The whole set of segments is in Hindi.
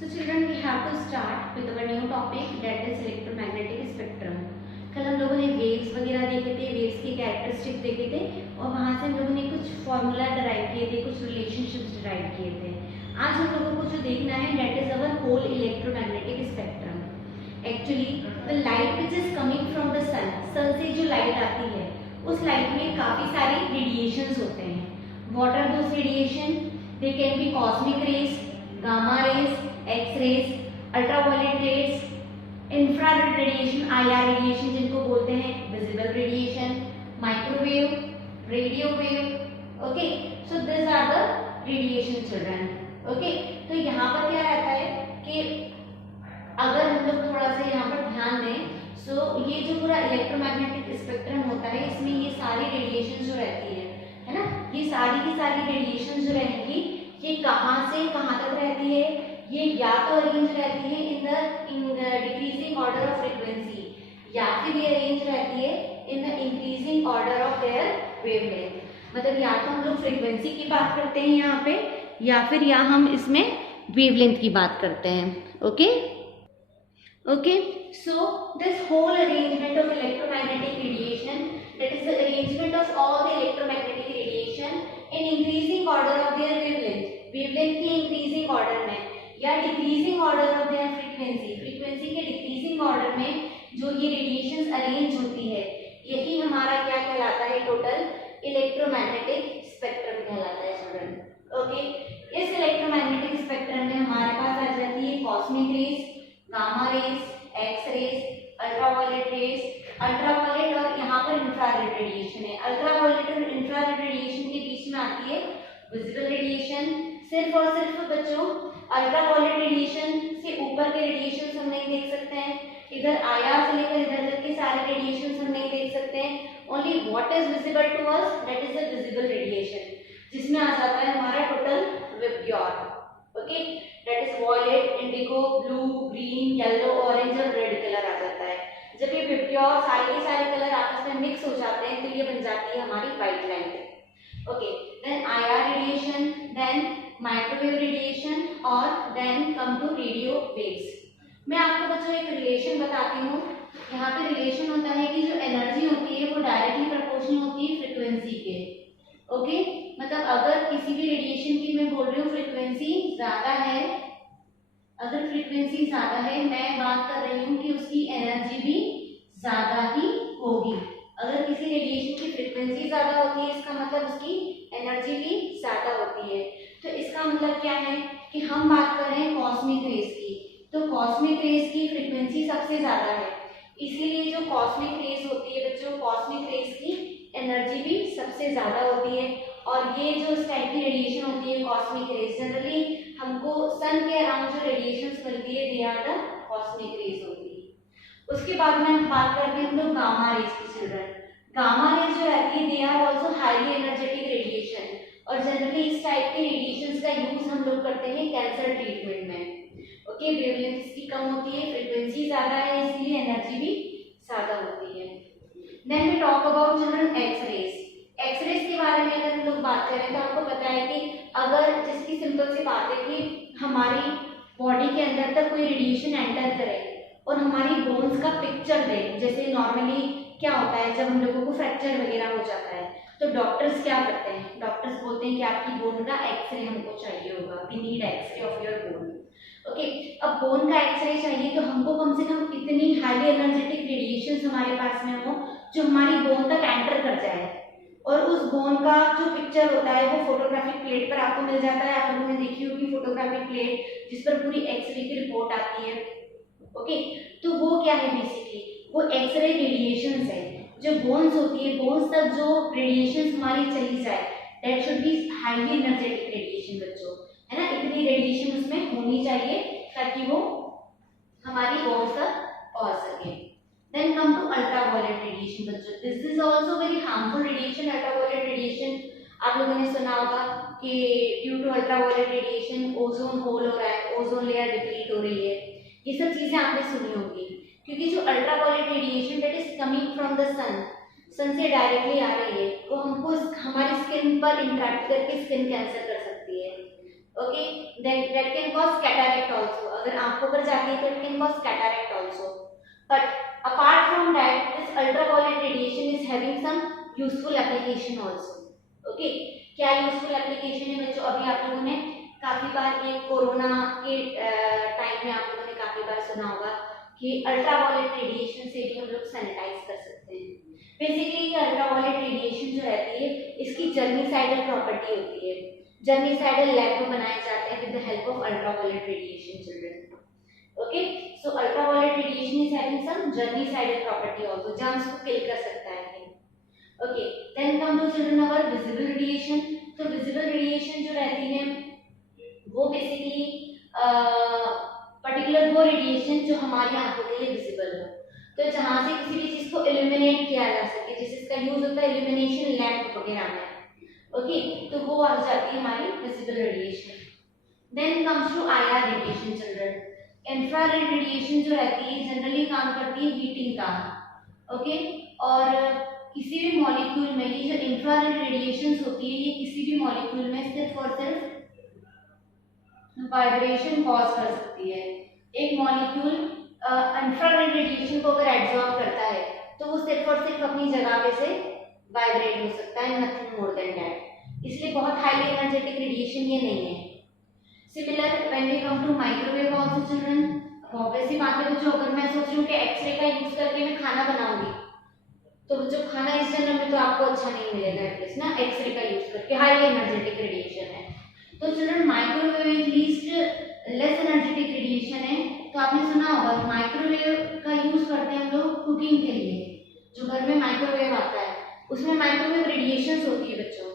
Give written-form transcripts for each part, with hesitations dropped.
So children, we have to start with our new topic, that is electromagnetic spectrum. कल हम लोगों ने वेव्स वगैरह देखे थे, वेव्स की कैरेक्टरिस्टिक देखे थे और वहाँ से हम लोगों ने कुछ फॉर्मूला डराइव किए थे, कुछ रिलेशनशिप्स डराइव किए थे। आज हम लोगों को जो देखना है that is our whole electromagnetic spectrum. Actually, the light which is coming from the sun, sun से जो लाइट आती है उस लाइट में काफ़ी सारे रेडिएशंस होते हैं. What are those radiation? They can be cosmic rays, gamma rays, X-rays, ultraviolet rays, infrared radiation, IR radiation जिनको बोलते हैं, visible radiation, microwave, radio wave. Okay, so these are the radiation children. Okay, तो यहाँ पर क्या रहता है कि अगर हम लोग थोड़ा सा यहाँ पर ध्यान दें, सो ये जो पूरा इलेक्ट्रोमैग्नेटिक स्पेक्ट्रम होता है इसमें ये सारी रेडिएशन जो रहती है ना, ये सारी की सारी रेडिएशन जो रहेंगी ये कहाँ से कहाँ तक रहती है, ये या तो अरेंज रहती है in the decreasing order of frequency या फिर ये अरेंज रहती है in the increasing order of their wavelength. मतलब या तो हम लोग फ्रीक्वेंसी की बात करते हैं यहाँ पे या फिर या हम इसमें वेवलेंथ की बात करते हैं. Okay, so this whole arrangement of electromagnetic radiation, that is the arrangement of all the electromagnetic radiation in increasing order of their wavelength की increasing order में या decreasing order of their frequency के decreasing order में जो ये radiations arrange होती है, यही हमारा क्या कहलाता है, टोटल इलेक्ट्रोमैग्नेटिक स्पेक्ट्रम कहलाता है स्टूडेंट. ओके, इस इलेक्ट्रोमैग्नेटिक स्पेक्ट्रम में हमारे पास आ जाती है cosmic rays, gamma rays, X rays, ultraviolet rays, ultraviolet और यहाँ पर इंफ्रारेड रेडिएशन है. अल्ट्रावायलेट और इंफ्रारेड रेडिएशन के बीच में आती है विजिबल रेडिएशन. सिर्फ और सिर्फ बच्चों अल्ट्रावायलेट रेडिएशन से ऊपर के रेडिएशन हम नहीं देख सकते हैं, इधर आईआर से लेकर इधर तक के सारे रेडिएशन हम नहीं देख सकते हैं. Only what is visible to us, that is the visible radiation, जिसमें आ जाता है हमारा total VIBGYOR. Okay, that is violet, indigo, blue, green, yellow, orange और रेड कलर आ जाता है. जब ये विबग्योर सारे के सारे कलर आपस में मिक्स हो जाते हैं तो ये बन जाती है हमारी white light. Okay, then IR radiation, then microwave radiation और then come to radio waves. मैं आपको बच्चों एक रिलेशन बताती हूँ. यहाँ पे रिलेशन होता है कि जो एनर्जी होती है वो डायरेक्टली प्रोपोर्शनल होती है फ्रीक्वेंसी के. ओके, मतलब अगर किसी भी रेडिएशन की मैं बोल रही हूँ फ्रीक्वेंसी ज्यादा है, अगर फ्रीक्वेंसी ज्यादा है मैं बात कर रही हूँ कि उसकी एनर्जी भी ज्यादा ही होगी. अगर किसी रेडिएशन की फ्रीक्वेंसी ज्यादा होती है इसका मतलब उसकी एनर्जी भी ज्यादा होती है. तो इसका मतलब क्या है कि हम बात कर रहे हैं कॉस्मिक रेज की, तो कॉस्मिक रेज की फ्रीक्वेंसी सबसे ज्यादा है, इसीलिए जो कॉस्मिक रेज होती है बच्चों, कॉस्मिक रेज की एनर्जी भी सबसे ज्यादा होती है. और ये जो इस टाइप की रेडिएशन होती है कॉस्मिक रेज, जनरली हमको सन के अराउंड जो रेडिएशंस मिलती है they are the cosmic rays होती है. उसके बाद में हम बात करते हैं हम लोग गामा रेज की चिल्ड्रन. गामा रेज जो रहती है they are also highly energetic radiation और जनरली इस टाइप के रेडिएशंस का यूज हम लोग करते हैं कैंसर ट्रीटमेंट में. ओके, वेवलेंथ इसकी कम होती है, फ्रीक्वेंसी ज्यादा है, इसलिए एनर्जी भी ज्यादा होती है. Then we talk about children X-rays. X-rays के बारे में अगर हम लोग बात करें तो आपको पता है कि अगर जिसकी सिंपल सी बात है कि हमारी बॉडी के अंदर तक कोई रेडिएशन एंटर करे और हमारी बोन्स का पिक्चर दे, जैसे नॉर्मली क्या होता है जब हम लोगों को फ्रैक्चर वगैरह हो जाता है तो डॉक्टर्स क्या करते हैं, डॉक्टर्स बोलते हैं कि आपकी बोन का एक्सरे हमको चाहिए होगा, we need X-ray of your bone. Okay, अब बोन का एक्सरे चाहिए तो हमको कम से कम इतनी हाईली एनर्जेटिक रेडिएशन हमारे पास में हो जो हमारी बोन तक एंटर कर जाए और उस बोन का जो पिक्चर होता है वो फोटोग्राफिक प्लेट पर आपको मिल जाता है. आप लोगों ने देखी होगी फोटोग्राफिक प्लेट जिस पर पूरी एक्सरे की रिपोर्ट आती है. ओके, तो वो क्या है बेसिकली, वो एक्सरे रेडिएशंस है. जो बोन्स होती है, बोन्स तक जो रेडिएशंस हमारी चली जाए, that should be highly energetic radiation बच्चों, है ना. इतनी रेडिएशन उसमें होनी चाहिए ताकि वो हमारी बोन्स तक पहुंच सके. Then come to ultraviolet radiation बच्चों. This is also very harmful radiation. Ultraviolet radiation आप लोगों ने सुना होगा कि due to ultraviolet radiation ozone hole हो रहा है, ओजोन लेयर डिप्लीट हो रही है. ये सब चीजें आपने सुनी होगी क्योंकि जो ultraviolet radiation that is coming from the sun, sun से डायरेक्टली आ रही है, वो हमको हमारी स्किन पर इंटरेक्ट करके स्किन कैंसर कर सकती है. Okay, that can cause cataract also. अगर आंखों पर जाती है तो it can cause cataract also. But apart from that, this ultraviolet radiation is having some useful application also. Okay, क्या यूजफुल एप्लीकेशन है बच्चों? अभी आप लोगों ने काफी बार ये कोरोना के टाइम में आप लोगों ने काफी बार सुना होगा कि अल्ट्रावायलेट रेडिएशन से भी हम लोग सैनिटाइज कर सकते हैं. बेसिकली ये अल्ट्रावायलेट रेडिएशन जो रहती है इसकी जर्मीसाइडल प्रॉपर्टी होती है. जर्मीसाइडल लैब में बनाए जाते हैं with the help of ultraviolet radiation children. Okay, so ultraviolet radiation is having some germicidal property also. germs को kill कर सकता है. Okay, then come to children our visible radiation. तो visible radiation जो रहती है वो basically particular वो radiation जो हमारी आंखों के लिए visible हो. तो जहाँ से किसी भी चीज को illuminate किया जा सके, जिसका यूज होता है illumination lamp वगैरह में. Okay, तो वो आ जाती है हमारी visible radiation. Then comes to IR radiation children. Infrared radiation जो रहती है जनरली काम करती है हीटिंग का. ओके, और किसी भी मॉलिक्यूल में ये जो इंफ्रारेड रेडिएशंस होती है ये किसी भी मॉलिक्यूल में सिर्फ और सिर्फ वाइब्रेशन कॉज कर सकती है. एक मॉलिक्यूल इंफ्रारेड रेडिएशन को अगर एब्जॉर्ब करता है तो वो सिर्फ और सिर्फ अपनी जगह पे से वाइब्रेट हो सकता है, नथिंग मोर देन दैट. इसलिए बहुत हाईली एनर्जेटिक रेडिएशन ये नहीं है. Similar when we come to microwave also children, वैसी बात है बच्चों, अगर मैं सोच रही हूँ कि एक्सरे का यूज करके मैं खाना बनाऊंगी तो बच्चों खाना इस जन्म में तो आपको अच्छा नहीं मिलेगा एटलीस्ट ना, एक्सरे का यूज करके हाईली एनर्जेटिक रेडिएशन है. तो children microwave at least less energetic radiation है. तो आपने सुना होगा माइक्रोवेव का यूज करते हैं हम लोग कुकिंग के लिए. जो घर में माइक्रोवेव आता है उसमें माइक्रोवेव रेडिएशन होती है बच्चों.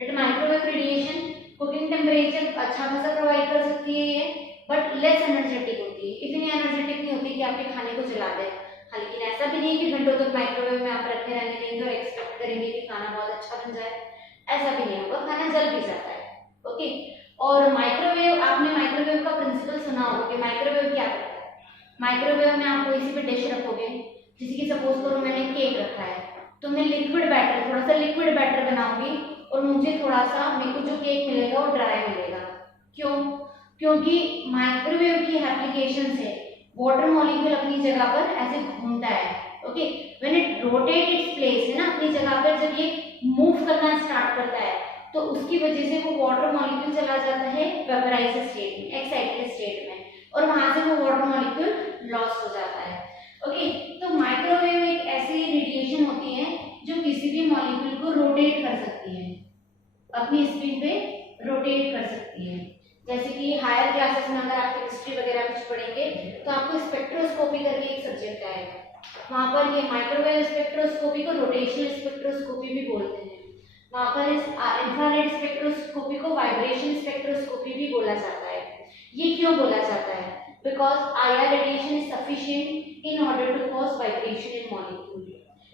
But microwave radiation cooking temperature अच्छा खासा प्रोवाइड कर सकती है ये, बट लेस एनर्जेटिक होती है. इतनी एनर्जेटिक नहीं होती कि आपके खाने को जला दे. हाँ, लेकिन ऐसा भी नहीं कि घंटों तक माइक्रोवेव में आप रखे रहने देंगे और एक्सपेक्ट करेंगे कि खाना बहुत अच्छा बन जाए. ऐसा भी नहीं होगा, खाना जल भी जाता है. ओके, और माइक्रोवेव, आपने माइक्रोवेव का प्रिंसिपल सुना होगा कि माइक्रोवेव क्या करता है. माइक्रोवेव में आप कोई सी भी डिश रखोगे, जैसे कि सपोज करो मैंने केक रखा है तो मैं लिक्विड बैटर, थोड़ा सा लिक्विड बैटर बनाऊंगी और मुझे थोड़ा सा, मेरे को जो केक मिलेगा वो ड्राई मिलेगा. क्यों? क्योंकि माइक्रोवेव की एप्लीकेशन से वाटर मॉलिक्यूल अपनी जगह पर ऐसे घूमता है. Okay, when it rotate its place है ना, अपनी जगह पर जब ये मूव करना स्टार्ट करता है तो उसकी वजह से वो वाटर मॉलिक्यूल चला जाता है वेपराइज स्टेट में, एक्साइटेड स्टेट में, और वहां से वो वाटर मॉलिक्यूल लॉस हो जाता है. ओके, तो माइक्रोवेव एक ऐसी रेडिएशन होती है जो किसी भी मॉलिक्यूल को रोटेट कर सकती है, अपनी स्पीड पे रोटेट कर सकती है. जैसे कि हायर क्लासेस में अगर आप केमिस्ट्री वगैरह कुछ पढ़ेंगे तो आपको स्पेक्ट्रोस्कोपी करके एक सब्जेक्ट आएगा, वहां पर ये माइक्रोवेव स्पेक्ट्रोस्कोपी को रोटेशनल स्पेक्ट्रोस्कोपी भी बोलते हैं. वहां पर इस इंफ्रारेड स्पेक्ट्रोस्कोपी को वाइब्रेशन स्पेक्ट्रोस्कोपी भी बोला जाता है. ये क्यों बोला जाता है? Because IR radiation is sufficient in order to cause vibration in molecule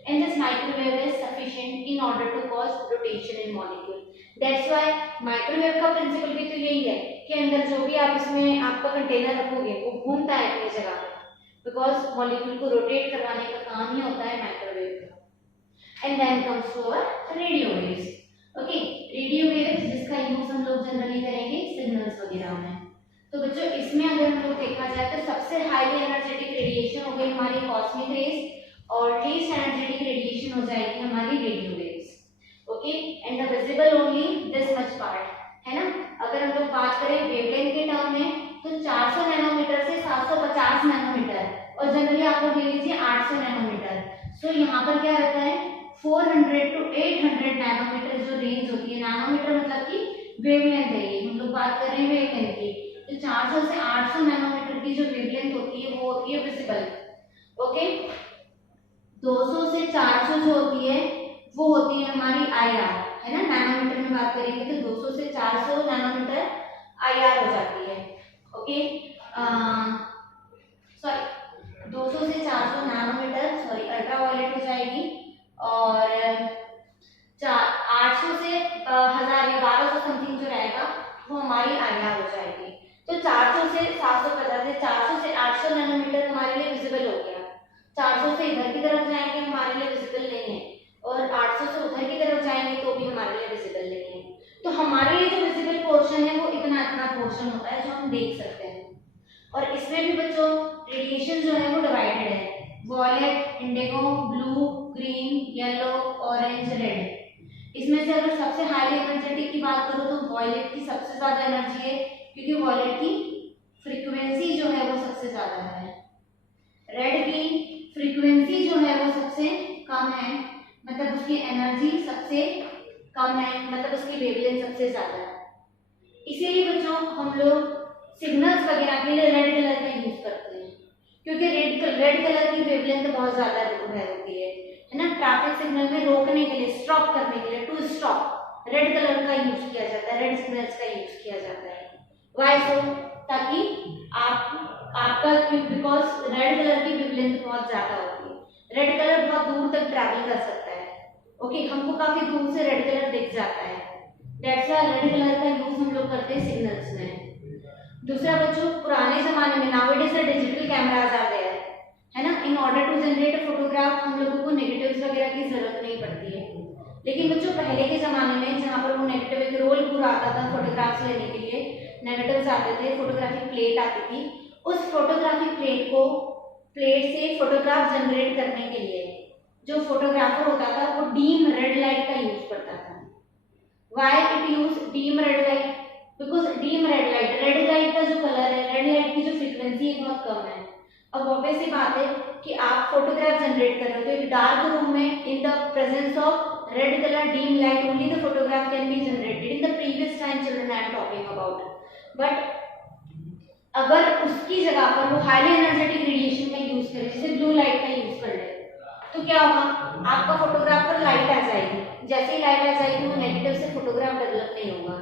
and this microwave is sufficient in order to cause rotation in molecule. That's why microwave का प्रिंसिपल भी तो यही है कि अंदर जो भी आप इसमें आपका कंटेनर रखोगे वो घूमता है अपनी जगह पर, बिकॉज मॉलिक्यूल को रोटेट करवाने का काम ही होता है माइक्रोवेव का. And then comes to our radio waves. Okay, radio waves जिसका यूज हम लोग जनरली करेंगे सिग्नल्स वगैरह में. तो बच्चों इसमें अगर हम लोग देखा जाए तो सबसे हाईली एनर्जेटिक रेडिएशन हो गई हमारी कॉस्मिक रेज, और लीस्ट एनर्जेटिक रेडिएशन हो जाएगी हमारी radio waves. Okay, and the visible only this much part है ना. अगर हम लोग बात करें वेवलेंथ के टर्म में तो 400 नैनोमीटर से 750 नैनोमीटर, और जनरली आप लोग ले लीजिए 800 नैनोमीटर. सो यहाँ पर क्या रहता है 400 to 800 नैनोमीटर जो रेंज होती है. नैनोमीटर मतलब कि वेवलेंथ है, ये हम लोग बात कर रहे हैं वेवलेंथ की. तो 400 से 800 नैनोमीटर की जो वेवलेंथ होती है वो होती है विजिबल. ओके, 200 से 400 जो होती है वो होती है हमारी IR है ना. नैनोमीटर में बात करेंगे तो 200 से 400 नैनोमीटर IR हो जाती है. ओके, सॉरी 200 से 400 नैनोमीटर अल्ट्रावायलेट हो जाएगी, और 800 से 1000 या 1200 समथिंग जो रहेगा वो हमारी IR हो जाएगी. तो 400 से 750, 400 से 800 नैनोमीटर हमारे लिए विजिबल हो गया. 400 से इधर की तरफ जाएंगे हमारे लिए विजिबल नहीं है, और 800 से उधर की तरफ जाएंगे तो भी हमारे लिए विजिबल नहीं है. तो हमारे लिए जो विजिबल पोर्शन है वो इतना पोर्शन होता है जो हम देख सकते हैं. और इसमें भी बच्चों रेडिएशन जो है वो डिवाइडेड है, violet, indigo, blue, green, yellow, orange, red. इसमें से अगर सबसे हाई एनर्जेटिक की बात करूं तो वॉयलेट की सबसे ज्यादा एनर्जी है, क्योंकि वॉयलेट की फ्रीक्वेंसी जो है वो सबसे ज्यादा है। रेड की फ्रीक्वेंसी जो है वो सबसे कम है, मतलब उसकी एनर्जी सबसे कम है, मतलब उसकी वेवलेंथ सबसे ज्यादा है। इसीलिए बच्चों हम लोग सिग्नल्स वगैरह के लिए रेड कलर का यूज करते हैं, क्योंकि रेड कलर की वेवलेंथ बहुत ज्यादा होती है ना। ट्रैफिक सिग्नल में रोकने के लिए, स्टॉप करने के लिए, टू स्टॉप, रेड कलर का यूज किया जाता है, रेड सिग्नल्स का यूज किया जाता है। Why so? ताकि आपका बिकॉज रेड कलर की वेवलेंथ बहुत ज्यादा होती है, रेड कलर बहुत दूर तक ट्रैवल कर सकता है। ओके, हमको काफी दूर से रेड कलर दिख जाता है, दैट्स व्हाई रेड कलर का यूज हम लोग करते हैं सिग्नल्स में। दूसरा बच्चों, पुराने जमाने में नाउअडेज डिजिटल कैमरास आ गया है ना, in order to generate a photograph हम लोगों को नेगेटिव्स वगैरह की जरूरत नहीं पड़ती है। लेकिन बच्चों पहले के जमाने में जहाँ पर वो नेगेटिव एक रोल पूरा आता था फोटोग्राफ्स लेने के लिए, नेगेटिव्स आते थे, फोटोग्राफिक प्लेट आती थी, उस फोटोग्राफिक प्लेट से फोटोग्राफ जनरेट करने के लिए जो फोटोग्राफर होता था वो डीम रेड लाइट का यूज करता था। Why it use dim red light? Because dim red light का जो कलर है, रेड लाइट की जो फ्रीक्वेंसी है बहुत कम है। अब ऑब्वियस सी बात है कि आप फोटोग्राफ जनरेट कर रहे हो तो एक डार्क रूम में in the presence of red colour dim light only the photograph can be generated in the previous time children I am talking about. But अगर उसकी जगह पर वो हाईली एनर्जेटिक रेडिएशन का यूज करे, जैसे ब्लू लाइट का यूज कर ले, तो क्या होगा, आपका फोटोग्राफ पर लाइट आ जाएगी, जैसे ही लाइट आ जाएगी वो नेगेटिव से फोटोग्राफ डेवलप नहीं होगा।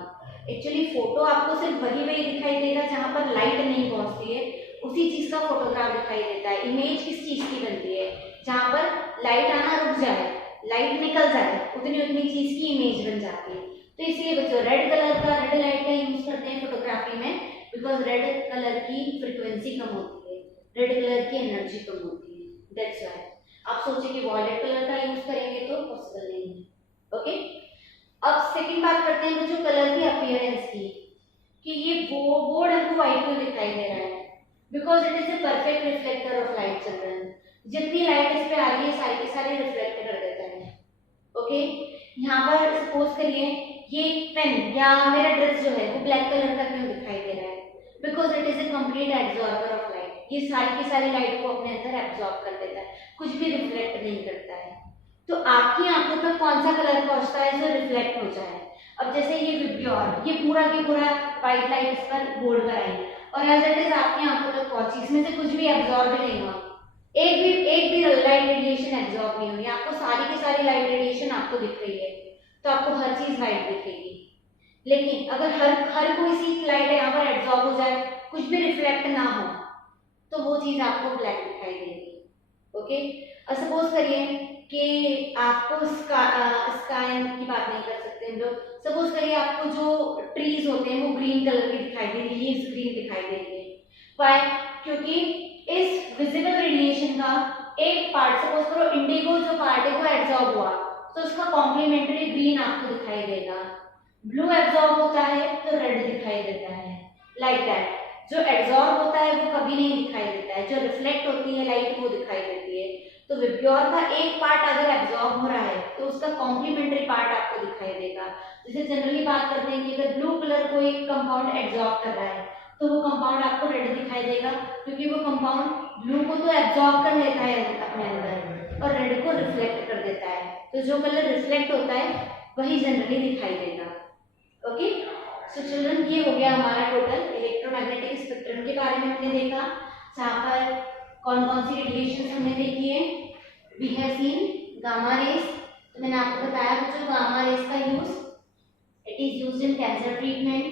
एक्चुअली फोटो आपको सिर्फ वही दिखाई देगा जहां पर लाइट नहीं पहुंचती है, उसी चीज का फोटोग्राफ दिखाई देता है। इमेज किस चीज की बनती है? जहां पर लाइट आना रुक जाए, लाइट निकल जाए, उतनी चीज की इमेज बन जाती है। तो इसलिए बच्चों रेड कलर का, रेड लाइट का यूज करते हैं फोटोग्राफी में, बिकॉज रेड कलर की फ्रीक्वेंसी कम होती है, रेड कलर की एनर्जी कम होती है, दैट्स व्हाई। आप सोचे कि वॉयलेट कलर का यूज करेंगे तो पॉसिबल नहीं है। ओके, अब सेकंड बात करते हैं बच्चों कलर की अपीयरेंस की, कि ये बोर्ड हमको व्हाइट क्यों दिखाई दे रहा है? Because it is a perfect reflector of light children. जितनी लाइट इस पे आ रही है सारी की सारी रिफ्लेक्ट कर देता है। ओके, यहाँ पर सपोज करिए ये पेन या मेरा ड्रेस जो है वो ब्लैक कलर का क्यों दिखाई दे रहा है? Because it is a complete absorber of light. ये सारी की सारी लाइट को अपने अंदर एब्जॉर्ब कर देता है, कुछ भी रिफ्लेक्ट नहीं करता है। तो आपकी आंखों तक कौन सा कलर पहुंचता है जो रिफ्लेक्ट हो जाए? अब जैसे ये विब्योर, ये पूरा की पूरा व्हाइट लाइट इस पर बोर्ड पर आई और एज इट इज आपकी आंखों तक पहुंची, इसमें से कुछ भी एब्जॉर्ब नहीं हुआ, एक भी लाइट रेडिएशन एब्जॉर्ब नहीं हुई, आपको सारी की सारी लाइट रेडिएशन आपको दिख रही है, तो आपको हर चीज व्हाइट दिखेगी। लेकिन अगर हर कोई सी लाइट यहाँ पर एब्जॉर्ब हो जाए, कुछ भी रिफ्लेक्ट ना हो, तो वो चीज आपको ब्लैक दिखाई देगी। ओके, और सपोज करिए कि आपको स्काई की बात नहीं कर सकते हम लोग, सपोज करिए आपको जो ट्रीज होते हैं वो ग्रीन कलर की दिखाई दे रही है, लीव्स ग्रीन दिखाई दे रही है। व्हाई? क्योंकि इस विजिबल रेडिएशन का एक पार्ट, सपोज करो इंडिगो जो पार्ट है वो एब्जॉर्ब हुआ, तो उसका कॉम्प्लीमेंट्री ग्रीन आपको दिखाई देगा। ब्लू एब्जॉर्ब होता है तो रेड दिखाई देता है, लाइक दैट। जो एब्जॉर्ब होता है वो कभी नहीं दिखाई देता है, जो रिफ्लेक्ट होती है लाइट वो दिखाई देती है। तो विब्योर का एक पार्ट अगर एब्जॉर्ब हो रहा है तो उसका कॉम्प्लीमेंट्री पार्ट आपको दिखाई देगा। जैसे जनरली बात करते हैं कि अगर ब्लू कलर कोई कंपाउंड एब्जॉर्ब कर रहा है तो वो कंपाउंड आपको रेड दिखाई देगा, क्योंकि वो कंपाउंड ब्लू को तो एब्जॉर्ब कर लेता है अपने अंदर और रेड को रिफ्लेक्ट कर देता है। तो जो कलर रिफ्लेक्ट होता है वही जनरली दिखाई देगा। ओके, सो चिल्ड्रन ये हो गया हमारा टोटल इलेक्ट्रोमैग्नेटिक स्पेक्ट्रम के बारे में हमने देखा, जहाँ पर कौन कौन सी रेडिएशन हमने देखी है। We have seen gamma rays, तो मैंने आपको बताया बच्चों गामा रेज का use, it is used in cancer treatment.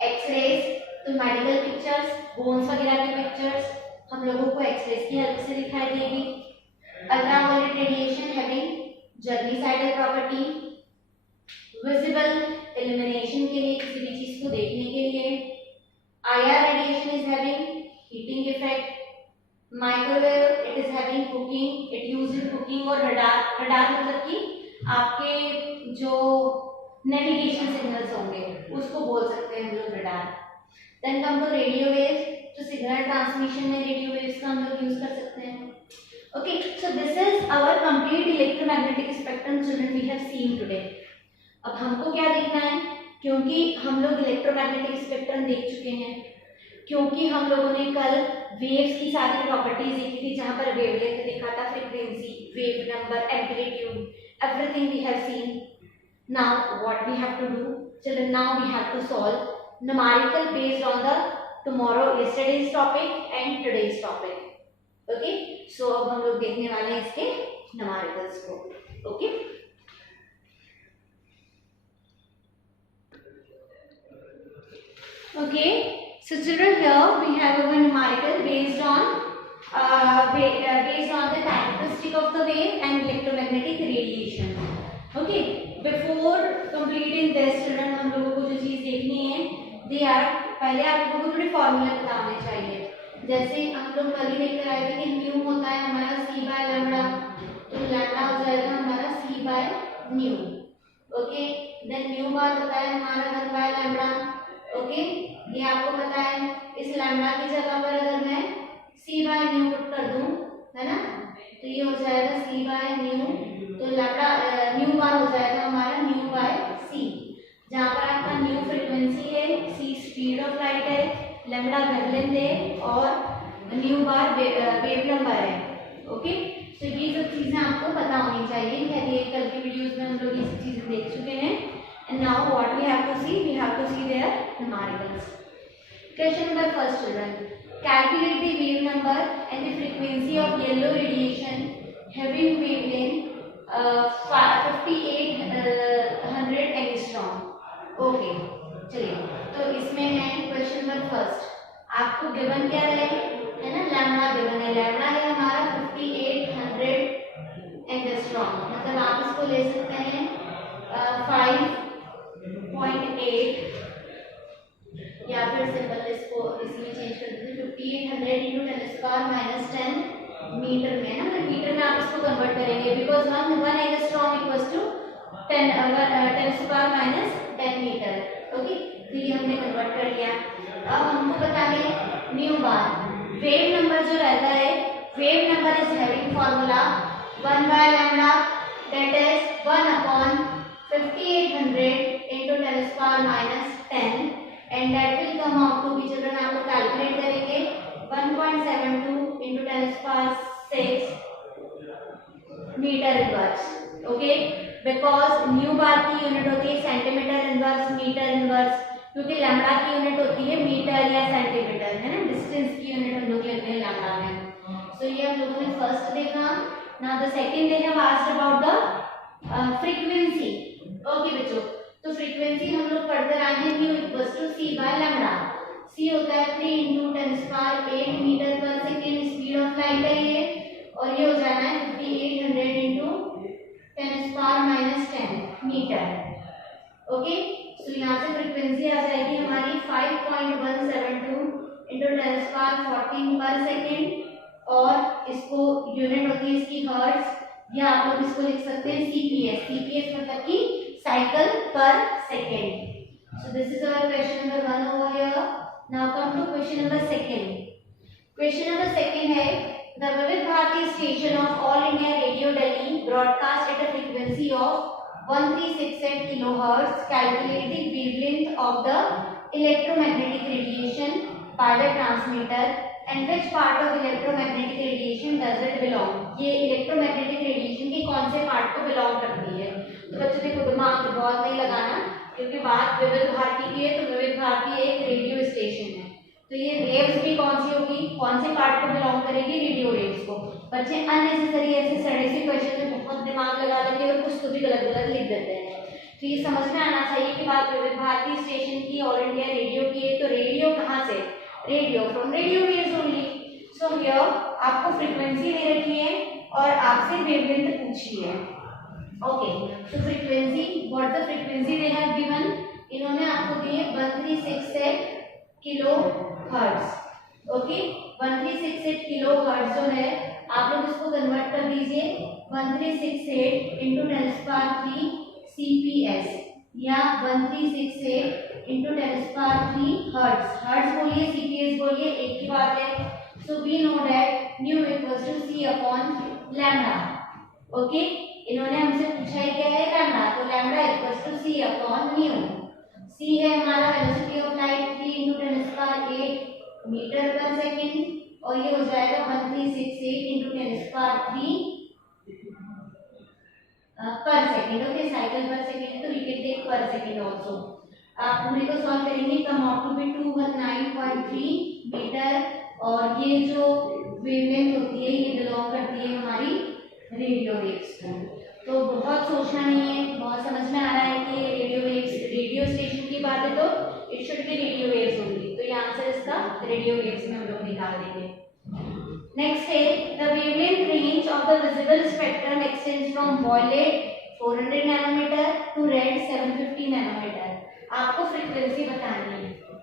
X-rays तो मेडिकल पिक्चर्स, बोन्स वगैरह के पिक्चर्स हम लोगों को एक्सरेज की हेल्प से दिखाई देगी। Ultraviolet radiation having germicidal property, visible illumination के लिए, किसी भी चीज को देखने के लिए। IR radiation is having heating effect. Microwave it is having cooking, it used in cooking. और रडार मतलब कि आपके जो नेविगेशन सिग्नल्स होंगे उसको बोल सकते हैं हम लोग radar. Then come to radio waves, तो सिग्नल ट्रांसमिशन में रेडियो वेव्स का हम लोग यूज कर सकते हैं. Okay, so this is our complete electromagnetic spectrum children we have seen today. अब हमको क्या देखना है, क्योंकि हम लोग इलेक्ट्रोमैग्नेटिक स्पेक्ट्रम देख चुके हैं, क्योंकि हम लोगों ने कल वेव्स की सारी प्रॉपर्टीज देखी थी, जहां पर वेवलेंथ देखा था, frequency, wave number, amplitude, everything we have seen. Now what we have to do children, now we have to solve numerical based on the yesterday's topic and today's topic. Okay, so अब हम लोग देखने वाले हैं इसके numericals को. Okay, okay, so children, here we have a numerical based on the characteristic of the wave and electromagnetic radiation. Okay, before completing this children, हम लोगों को जो चीज देखनी है, they are, पहले आप लोगों को थोड़े फॉर्मूले बताने चाहिए. जैसे हम लोग कल ही देख कर आए थे कि न्यू होता है हमारा c बाय लैम्बडा, तो लैम्बडा हो जाएगा हमारा c by nu. Okay, then nu bar होता है हमारा 1 बाय लैम्बडा. ओके, ये आपको पता है. इस लैम्बडा की जगह पर अगर मैं c बाय न्यू पुट कर दूं, है ना, तो ये हो जाएगा c बाय न्यू, तो लैम्बडा न्यू बार हो जाएगा हमारा न्यू बाय c, जहाँ पर आपका न्यू फ्रीक्वेंसी है, c स्पीड ऑफ लाइट है, लैम्बडा वेवलेंथ है और न्यू बार वेव नंबर है. ओके, तो ये सब चीजें आपको पता होनी चाहिए. खैर ये कल की वीडियोस में हम लोग ये सब चीजें देख चुके हैं. And now what we have to see, we have to see their numericals. Question number first children, calculate the wave number and the frequency of yellow radiation having wavelength 5800 angstrom. Okay, चलिए, तो इसमें है क्वेश्चन नंबर फर्स्ट, आपको गिवन क्या है ना, लैम्बडा गिवन है. लैम्बडा है हमारा 5800 एंगस्ट्रॉम, मतलब आप इसको ले सकते हैं 5.8, या फिर सिंपल इसको इसमें चेंज कर देते हैं 5800 इंटू 10⁻⁻10 मीटर में, ना मीटर में आप इसको कन्वर्ट करेंगे, because 1 angstrom equals to 10⁻10 metre. Okay, तो ये हमने कन्वर्ट कर लिया. अब हमको पता है न्यू बार, वेव नंबर जो रहता है, wave number is having formula 1 by lambda, that is 1 upon 5800 into 10⁻10 and that will come out to be, children आपको कैलकुलेट करेंगे 1.72 into 10⁻6 metre inverse. Okay, because nu bar की यूनिट होती है सेंटीमीटर इनवर्स, मीटर इनवर्स, क्योंकि लैम्बडा की यूनिट होती है मीटर या सेंटीमीटर, है ना, डिस्टेंस की यूनिट हम लोग लेते हैं लैम्बडा में. सो ये हम लोगों ने फर्स्ट देखा. Now the second they have asked about the frequency. Okay बच्चों, तो फ्रीक्वेंसी हम लोग पढ़कर आए हैं nu equals to c by lambda. c होता है 3 into 10⁻8 metre per second, speed of light है ये, और ये हो जाना है 5800 इंटू 10⁻10 मीटर. ओके, तो यहाँ से फ्रीक्वेंसी आ जाएगी हमारी 5.172 इंटू 10⁻14 पर सेकेंड, और इसको यूनिट होती है इसकी हर्ट्ज, या आप लोग इसको लिख सकते हैं cps. cps मतलब कि cycle per second. So this is our question number 1 over here. Now come to question number second. Question number second है, the Vivid Bharati station of All India Radio Delhi broadcast at a frequency of 1368 kilohertz. Calculate the wavelength of the electromagnetic radiation by the transmitter and which part of electromagnetic radiation does it belong. ये electromagnetic radiation के कौन से पार्ट को बिलोंग करती है. तो बच्चों देखो दिमाग बहुत नहीं लगाना, क्योंकि बात विविध भारती की है, तो विविध भारती एक रेडियो स्टेशन है, तो ये वेव्स भी कौन सी होगी, कौन से पार्ट को बिलोंग करेगी, रेडियो वेव्स को. बच्चे अननेसेसरी ऐसे सड़े से क्वेश्चन में बहुत दिमाग लगा लेते हैं और कुछ तो भी गलत गलत लिख देते हैं. तो ये समझ में आना चाहिए कि बात विविध भारती स्टेशन की, ऑल इंडिया रेडियो की है, तो रेडियो कहाँ से, radio from radio waves only. So here आपको फ्रीक्वेंसी दे रखी है और आपसे वेवलेंथ पूछी है. Okay, so frequency, what the frequency they have given, इन्होंने आपको दी है 1368 kilo hertz. Okay, 1368 kilo hertz जो है, आप लोग इसको कन्वर्ट कर दीजिए 1368 इंटू 10⁻³ CPS. या 1368 into 10⁻³ हर्ट्ज। हर्ट्ज बोलिए cps बोलिए एक ही बात है। So we know that nu equals to c upon lambda. Okay, इन्होंने हमसे पूछा है क्या है लैम्डा, तो lambda equals to c upon nu. c है हमारा velocity of light 3 into 10⁸ metre per second, और ये हो जाएगा 1368 into 10⁻³ per second. Okay, cycle per second, तो we can take per second also. आप पूरे को सॉल्व करेंगे, come out to be 219.3 metre, और ये जो वेवलेंथ होती है ये बिलोंग करती है हमारी रेडियो वेव्स को। तो बहुत सोचना नहीं है, बहुत समझ में आ रहा है कि रेडियो वेव्स, रेडियो स्टेशन की बात है तो it should be radio waves होंगी, तो ये आंसर इसका रेडियो वेव्स में हम लोग निकाल देंगे। नेक्स्ट है the wavelength range of the visible spectrum extends from violet 400 nanometre to red 750 nanometre. आपको फ्रीक्वेंसी बतानी है,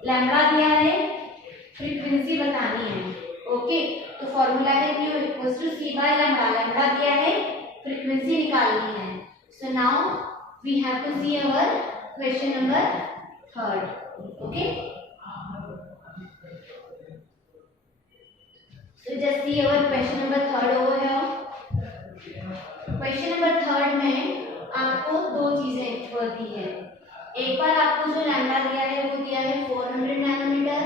लैम्डा दिया है, फ्रीक्वेंसी बतानी है। ओके, तो फॉर्मूला है q equals to c by lambda. Lambda दिया है, फ्रीक्वेंसी निकालनी है। So now we have to see our question number 3। Okay, so just see our question number 3 over here। Question number 3 में आपको दो चीजें दी है। एक बार आपको जो लैम्डा दिया है वो दिया है 400 नैनोमीटर,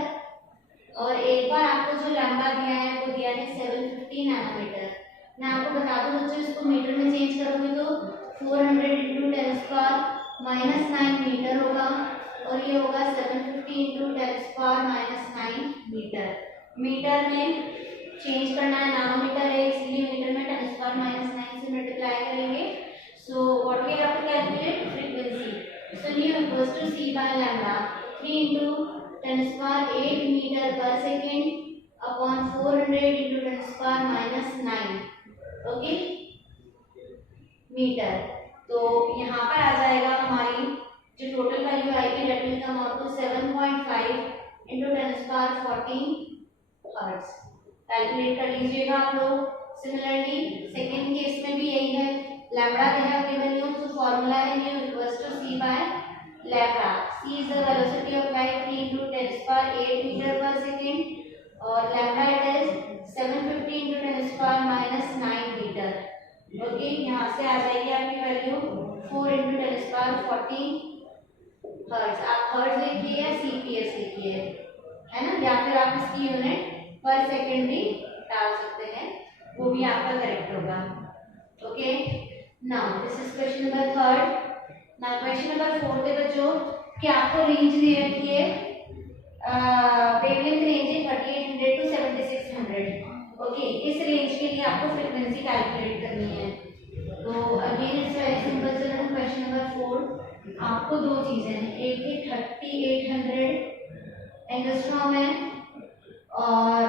और एक बार आपको जो लैम्डा दिया है वो दिया है 750 नैनोमीटर। मैं आपको बता दूं बच्चों, इसको मीटर में चेंज करोगे तो 400 into 10⁻⁹ मीटर होगा, और ये होगा 750 into 10⁻⁹ मीटर। मीटर में चेंज करना है, नैनोमीटर है इसलिए मीटर में 10⁻⁹ से मल्टीप्लाई करेंगे। So what we have to calculate frequency. So nu equals to c by lambda 3 into 10⁸ metre per second upon 400 into 10⁻⁹। Okay, metre. तो यहाँ पर आ जाएगा हमारी जो टोटल वैल्यू आएगी that will come out to 7.5 into 10⁻14 hertz. Calculate कर लीजिएगा आप लोग। सिमिलरली सेकंड केस में भी यही है, lambda they have given you, so formula है nu equals to c by lambda. c is the velocity of light 3 into 10⁸ metre per second, और lambda it is 750 into 10⁻⁹ metre. Okay, यहाँ से आ जाएगी आपकी वैल्यू 4 into 10⁻14 हर्ट्ज। आप हर्ट्ज लिखिए या cps लिखिए, है ना, या फिर आप इसकी यूनिट पर सेकंड भी डाल सकते हैं, वो भी आपका करेक्ट होगा। Okay, now this is question number 3। Now question number 4 पे बच्चों कि आपको रेंज दे रखी है, वेवलेंथ रेंज है 3800 to 7600। ओके, इस रेंज के लिए आपको फ्रीक्वेंसी कैलकुलेट करनी है। तो again it's very simple children. Question number 4 आपको दो चीजें हैं, एक है 3800 एंगस्ट्रॉम है, और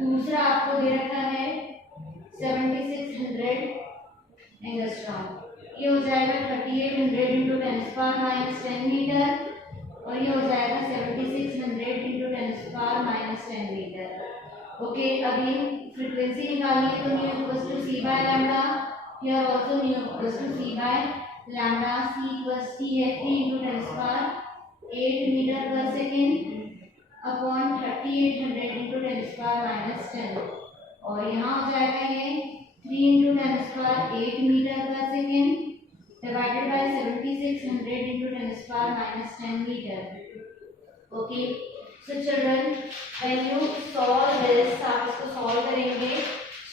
दूसरा आपको दे रखा है 7600 एंगस्ट्रॉम। ये हो जाएगा 3800 into 10⁻⁻10 मीटर, और ये हो जाएगा 7600 into 10⁻⁻10 मीटर। ओके, अभी फ्रीक्वेंसी निकालनी है तो nu equals to c by lambda, here also nu equals to c by lambda. c equals t है 3 into 10⁸ metre per second upon 3800 into 10⁻⁻10, और यहाँ हो जाएगा ये 3 into 10⁸ metre per second divided by 7600 into 10⁻⁻10 metre. Okay, so children when you solve this, आप इसको सॉल्व करेंगे,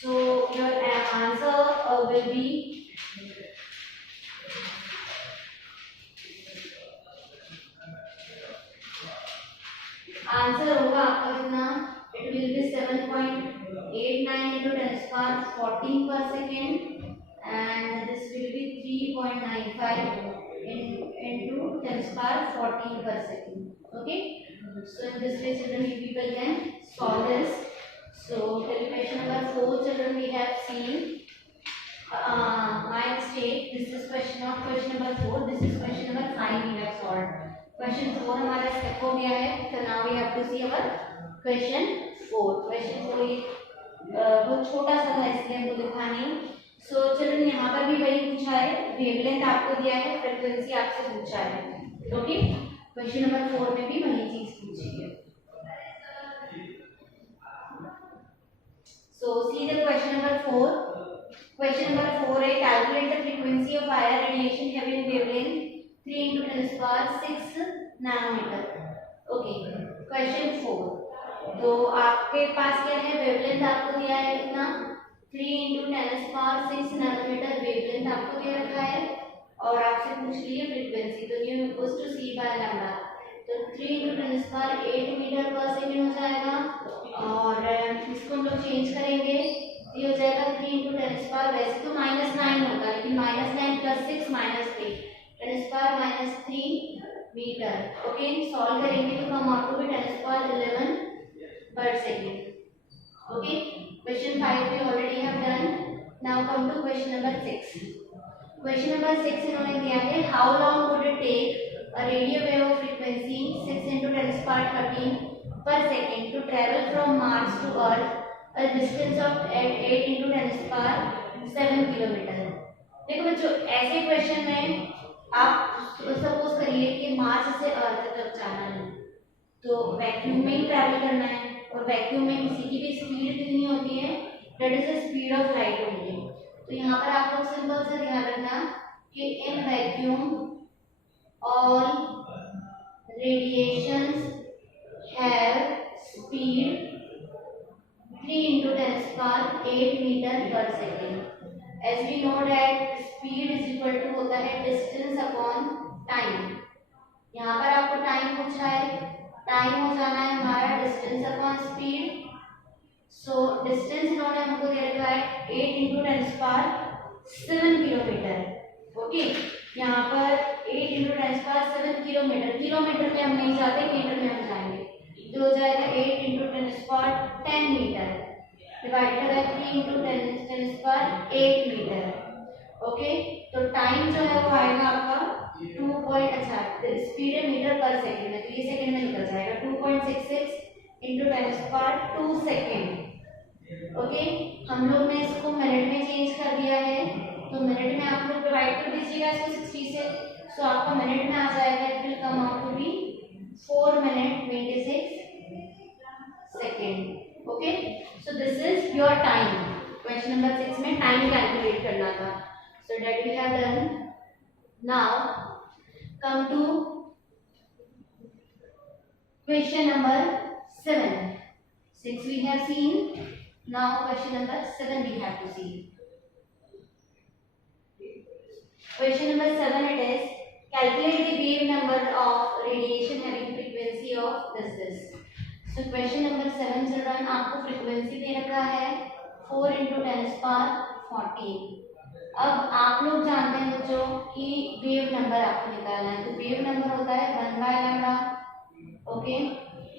so your answer will be answer होगा आपका कितना, it will be 7.89 into 10⁻14 per second, and this will be 3.95 into 10⁻14 per second. Okay, so in this way children you people can solve this. So till question number 4 children we have seen. My mistake, this is question not question number 4, this is question number 5 we have solved. Question 4 हमारा स्टेप हो गया है, तो now we have to see our question 4। Question 4 बहुत छोटा सा था इसलिए हमको लिखा नहीं। सो चिल्ड्रन यहाँ पर भी वही पूछा है, वेवलेंथ आपको दिया है, फ्रीक्वेंसी आपसे पूछा है। ओके, क्वेश्चन नंबर 4 में भी वही चीज पूछी है। So see the question number 4। Question number 4 है calculate the frequency of IR radiation having wavelength 3 × 10⁻6 nanometre. Okay, question 4। तो आपके पास क्या है, वेवलेंथ आपको दिया है कितना, 3 × 10⁻6 नैनोमीटर वेवलेंथ आपको दे रखा है, और आपसे पूछ ली है फ्रीक्वेंसी, तो ये equals to c by lambda. तो 3 × 10⁸ मीटर पर सेकंड हो जाएगा, और इसको हम लोग चेंज करेंगे, ये हो जाएगा 3 × 10⁻, वैसे तो -9 होगा, लेकिन -9 + 6 -3, 10⁻³ मीटर। ओके, सॉल्व करेंगे तो कम आउट टू बी 10⁻11 पर second. Okay, question 5 we already have done. Now come to question number 6. Question number 6 इन्होंने दिया है, how long would it take a radio wave of frequency 6 × 10⁻13 per second to travel from Mars to Earth a distance of 8 × 10⁻7 kilometre. देखो बच्चों, ऐसे क्वेश्चन में आप सपोज करिए कि मार्स से अर्थ तक जाना है, तो वैक्यूम में ही ट्रैवल करना है, और वैक्यूम में किसी की भी स्पीड कितनी होती है, that is the speed of light only. तो यहाँ पर आप लोग सिंपल सा ध्यान रखना कि in vacuum all radiations have speed 3 × 10⁸ metre per second. As we know that speed is equal to होता है डिस्टेंस अपॉन टाइम। यहाँ पर आपको टाइम पूछा है, टाइम हो जाना है हमारा distance upon speed. So distance इन्होंने हमको दे रखा है 8 × 10⁻7 किलोमीटर। ओके, यहाँ पर 8 × 10⁻7 किलोमीटर, किलोमीटर में हम नहीं जाते, मीटर में हम जाएंगे, तो हो जाएगा 8 × 10⁻10 metre divided by 3 × 10⁻8 metre. Okay, तो टाइम जो है वो आएगा आपका 2. अच्छा, स्पीड है मीटर पर सेकंड में, तो ये सेकंड में निकल जाएगा 2.66 × 10⁻2 सेकंड। ओके, हम लोग ने इसको मिनट में चेंज कर दिया है, तो मिनट में आप लोग डिवाइड कर दीजिएगा इसको 60 से, सो आपका मिनट में आ जाएगा, it will come out to be 4 minute 26 second. Okay, so this is your time. Question number 6 में टाइम कैलकुलेट करना था, so that we have done. Now come to question number 7. 6 we have seen, now question number 7 we have to see. Question number 7 it is, calculate the wave number of radiation having frequency of this. So question number 7 children, आपको frequency दे रखा है 4 × 10⁻14। अब आप लोग जानते हैं बच्चों कि वेव नंबर आपको निकालना है, तो वेव नंबर होता है 1 बाय लैम्डा। ओके,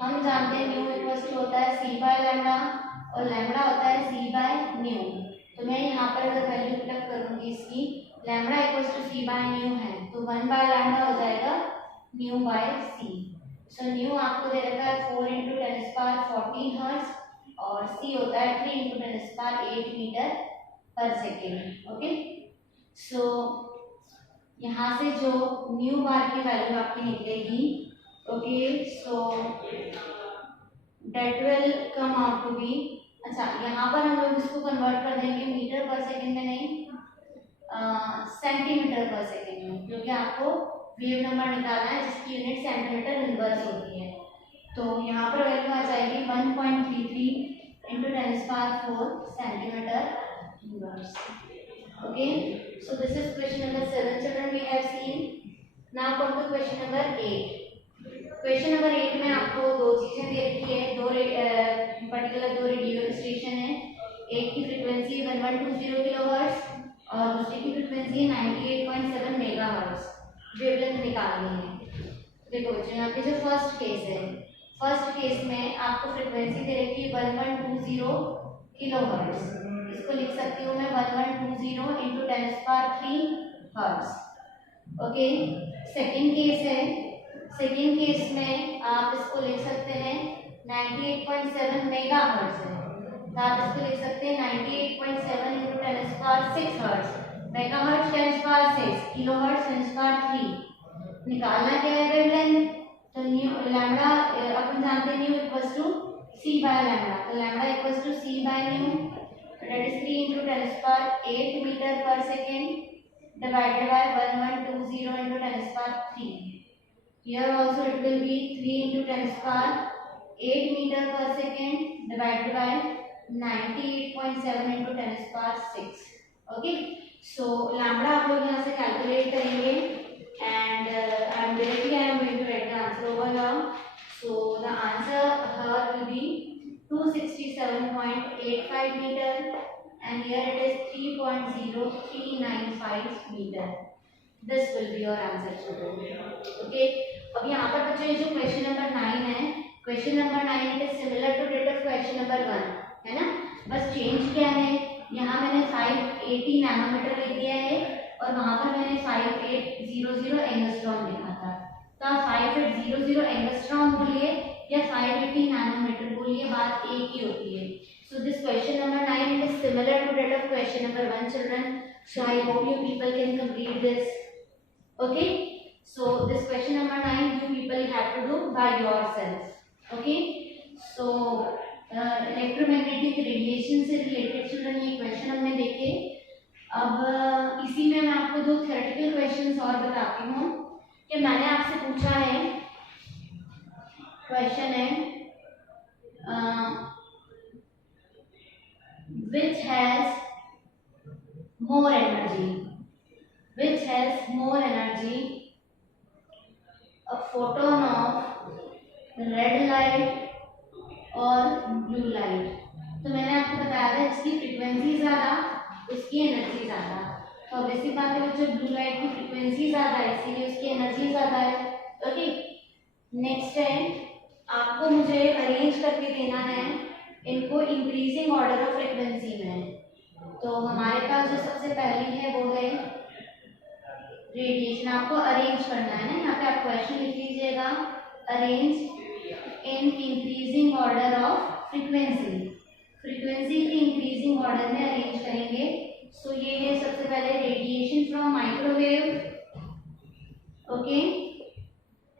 हम जानते हैं न्यू इक्वल्स टू होता है c बाय लैम्डा, और लैम्डा होता है c बाय न्यू। तो मैं यहाँ पर अगर वैल्यू प्लग करूंगी इसकी, lambda equals to c by nu है, तो 1 बाय लैम्डा हो जाएगा nu by c। So nu आपको दे रखा है 4 × 10⁻14 हर्ट्ज, और c होता है 3 × 10⁸8 मीटर पर सेकेंड। ओके, सो यहाँ से जो न्यू बार की वैल्यू आपकी निकलेगी, okay, so that will come out to be, अच्छा यहाँ पर हम लोग इसको कन्वर्ट कर देंगे मीटर पर सेकेंड में नहीं, सेंटीमीटर पर सेकेंड में, क्योंकि आपको वेव नंबर निकालना है जिसकी यूनिट सेंटीमीटर इनवर्स होती है। तो यहाँ पर वैल्यू आ जाएगी 1.33 × 10⁻4 centimetre inverse. Okay, so this is question number 7 children we have seen. Now come to question number 8. Question number 8 में आपको दो चीजें दे रखी है, दो रेडियो स्टेशन है, एक की फ्रीक्वेंसी 1120 किलोहर्ट्ज और दूसरी की फ्रीक्वेंसी 98.7 मेगाहर्ट्ज। वेवलेंथ निकालनी है। देखो बच्चों, यहाँ पे जो फर्स्ट केस है, फर्स्ट केस में आपको फ्रीक्वेंसी दे रखी है 1120 किलोहर्ट्ज, इसको लिख सकती हूँ मैं 1120 × 10⁻3 हर्ट्ज। ओके, सेकंड केस है, सेकंड केस में आप इसको लिख सकते हैं 98.7 मेगाहर्ट्ज है, तो आप इसको लिख सकते हैं 98.7 into 10⁻⁶ हर्ट्ज, मेगाहर्ट्ज 10⁻⁶, किलोहर्ट्ज 10⁻³ निकालना क्या है वेवलेंथ, तो न्यू लैम्डा अपन जानते हैं nu equals to c by lambda, तो lambda equals to c by nu, that is 3 into 10⁸ metre per second divided by 1120 into 10⁻³ here also it will be 3 into 10⁸ meter per second divided by 98.7 into 10⁻⁶. okay, so lambda आप लोग यहाँ से calculate करेंगे and I am going to write the answer over here. So the answer here will be 267.85 meter and here it is 3.0395 meter. This will be your answer children. Okay, अब यहाँ पर बच्चों ये जो क्वेश्चन नंबर 9 है, question number 9 it is similar to that of question number 1 है ना, बस चेंज क्या है, यहाँ मैंने 580 नैनोमीटर लिख दिया है और वहाँ पर मैंने 5800 एंगस्ट्रॉम लिखा था, तो आप 5800 एंगस्ट्रॉम बोलिए या 580 नैनोमीटर बोलिए, बात एक ही होती है. So this question number 9 it is similar to that of question number 1 children. So I hope you people can complete this. Okay. So this question number 9 you people have to do by yourselves. Okay. So electromagnetic radiation से related children ये question हमने देखे. अब इसी में मैं आपको दो theoretical questions और बताती हूँ कि मैंने आपसे पूछा है, question है which has more energy, a photon of red light or blue light. तो मैंने आपको बताया था इसकी फ्रीक्वेंसी ज़्यादा, उसकी एनर्जी ज़्यादा, तो बेसिक बात है बच्चों ब्लू लाइट की फ्रीक्वेंसी ज़्यादा है इसीलिए उसकी एनर्जी ज़्यादा है. ओके, नेक्स्ट है आपको मुझे अरेंज करके देना है इनको इंक्रीजिंग ऑर्डर ऑफ फ्रीक्वेंसी में. तो हमारे पास जो सबसे पहली है वो है रेडिएशन, आपको अरेंज करना है ना, यहाँ पे आप क्वेश्चन लिख लीजिएगा, arrange in increasing order of frequency, frequency की इंक्रीजिंग ऑर्डर में अरेंज करेंगे. सो ये है सबसे पहले radiation from microwave. Okay,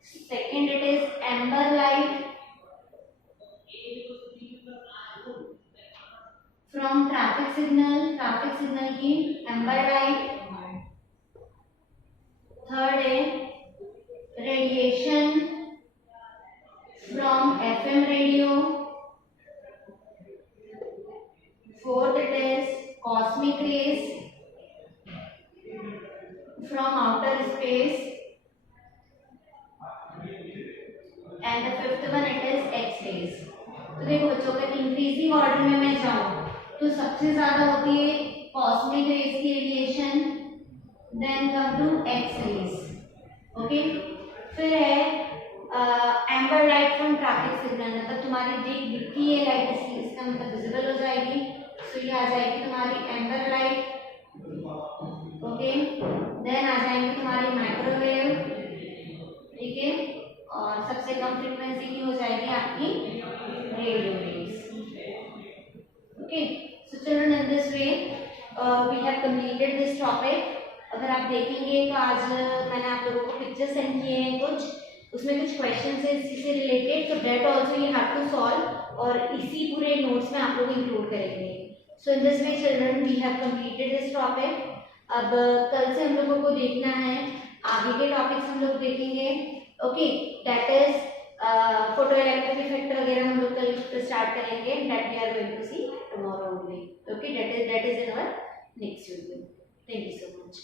second it is amber light from traffic signal की एम्बर लाइट. थर्ड है radiation from FM radio. Fourth it is cosmic rays from outer space and the fifth one it is X rays. तो देखो बच्चों अगर इंक्रीजिंग ऑर्डर में मैं जाऊं तो सबसे ज्यादा होती है कॉस्मिक रेज की radiation, then come to X rays. Okay, फिर है amber light from traffic signal, मतलब तुम्हारी दिखती है लाइट इसका मतलब विजिबल हो जाएगी, सो ये आ जाएगी तुम्हारी एम्बर लाइट. ओके, देन आ जाएंगे तुम्हारी माइक्रोवेव, ठीक है, और सबसे कम फ्रीक्वेंसी की हो जाएगी आपकी radio waves. Okay, so children in this way we have completed this topic. अगर आप देखेंगे तो आज मैंने आप लोगों को पिक्चर सेंड किए हैं कुछ, उसमें कुछ क्वेश्चन है इसी से रिलेटेड, तो that also you have to solve और इसी पूरे नोट्स में आप लोग इंक्लूड करेंगे. So in this way children we have completed this topic. अब कल से हम लोगों को देखना है आगे के टॉपिक्स हम लोग देखेंगे. Okay, that is photo electric effect वगैरह हम लोग कल स्टार्ट करेंगे, that we are going to see tomorrow only. Okay, that is in our next video. Thank you so much.